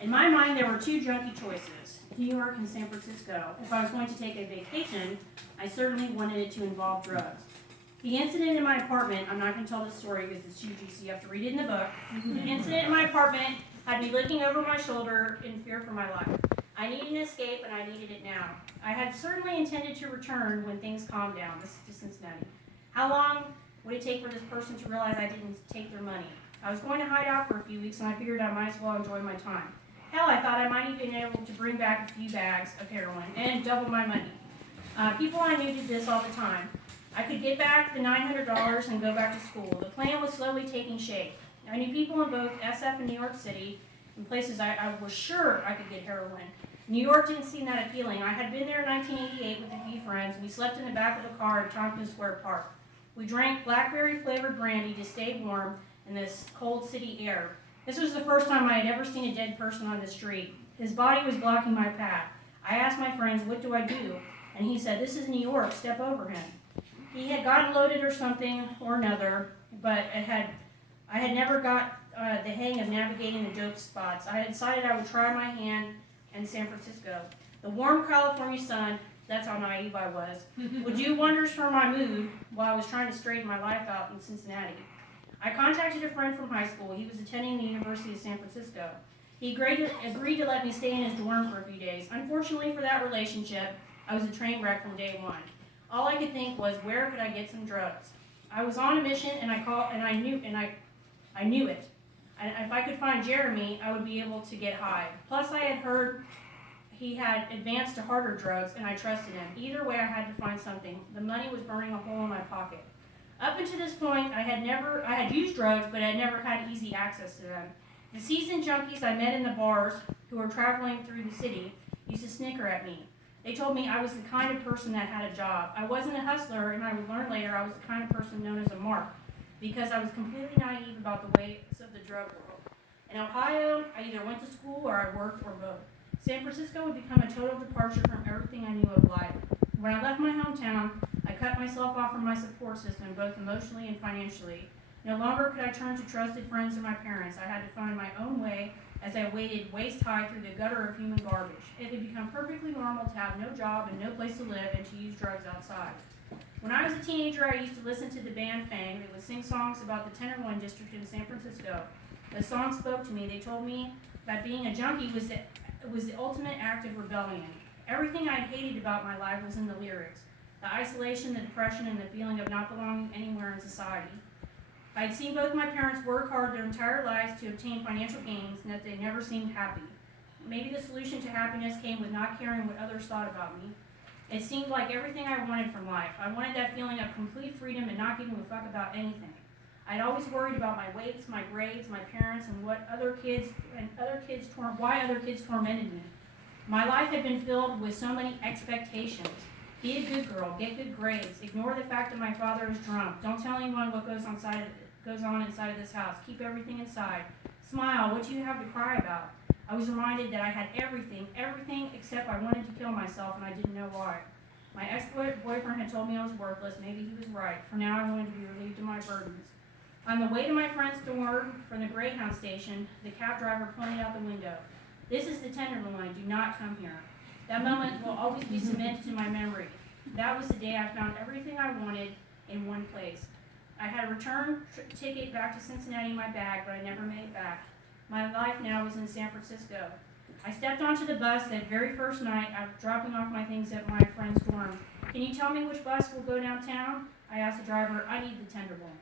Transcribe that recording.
In my mind, there were two junkie choices, New York and San Francisco. If I was going to take a vacation, I certainly wanted it to involve drugs. The incident in my apartment, I'm not going to tell this story because it's huge, so you have to read it in the book. The incident in my apartment had me looking over my shoulder in fear for my life. I needed an escape, and I needed it now. I had certainly intended to return when things calmed down. This is to Cincinnati. How long would it take for this person to realize I didn't take their money? I was going to hide out for a few weeks, and I figured I might as well enjoy my time. Hell, I thought I might even be able to bring back a few bags of heroin and double my money. People I knew did this all the time. I could get back the $900 and go back to school. The plan was slowly taking shape. I knew people in both SF and New York City, in places I was sure I could get heroin. New York didn't seem that appealing. I had been there in 1988 with a few friends. We slept in the back of the car at Tompkins Square Park. We drank blackberry-flavored brandy to stay warm in this cold city air. This was the first time I had ever seen a dead person on the street. His body was blocking my path. I asked my friends, "What do I do?" And he said, "This is New York, step over him." He had gotten loaded or something or another, but I had never got the hang of navigating the dope spots. I had decided I would try my hand in San Francisco. The warm California sun, that's how naive I was, would do wonders for my mood while I was trying to straighten my life out in Cincinnati. I contacted a friend from high school. He was attending the University of San Francisco. He agreed to let me stay in his dorm for a few days. Unfortunately for that relationship, I was a train wreck from day one. All I could think was, where could I get some drugs? I was on a mission, and I knew it. If I could find Jeremy, I would be able to get high. Plus, I had heard he had advanced to harder drugs, and I trusted him. Either way, I had to find something. The money was burning a hole in my pocket. Up until this point, I had used drugs, but I had never had easy access to them. The seasoned junkies I met in the bars who were traveling through the city used to snicker at me. They told me I was the kind of person that had a job. I wasn't a hustler, and I would learn later I was the kind of person known as a mark, because I was completely naive about the ways of the drug world. In Ohio, I either went to school or I worked or both. San Francisco would become a total departure from everything I knew of life. When I left my hometown, I cut myself off from my support system, both emotionally and financially. No longer could I turn to trusted friends or my parents. I had to find my own way as I waded waist high through the gutter of human garbage. It had become perfectly normal to have no job and no place to live and to use drugs outside. When I was a teenager, I used to listen to the band Fang. They would sing songs about the Tenderloin District in San Francisco. The songs spoke to me. They told me that being a junkie was the ultimate act of rebellion. Everything I hated about my life was in the lyrics. The isolation, the depression, and the feeling of not belonging anywhere in society. I had seen both my parents work hard their entire lives to obtain financial gains, and that they never seemed happy. Maybe the solution to happiness came with not caring what others thought about me. It seemed like everything I wanted from life. I wanted that feeling of complete freedom and not giving a fuck about anything. I'd always worried about my weights, my grades, my parents, and why other kids tormented me. My life had been filled with so many expectations. Be a good girl, get good grades, ignore the fact that my father is drunk, don't tell anyone what goes on inside of this house, keep everything inside, smile, what do you have to cry about? I was reminded that I had everything except I wanted to kill myself, and I didn't know why. My ex-boyfriend had told me I was worthless. Maybe he was right. For now, I wanted to be relieved of my burdens. On the way to my friend's dorm from the Greyhound station, the cab driver pointed out the window. "This is the Tenderloin. Do not come here." That moment will always be cemented in my memory. That was the day I found everything I wanted in one place. I had a return ticket back to Cincinnati in my bag, but I never made it back. My life now was in San Francisco. I stepped onto the bus that very first night after dropping off my things at my friend's dorm. "Can you tell me which bus will go downtown?" I asked the driver. "I need the Tenderloin."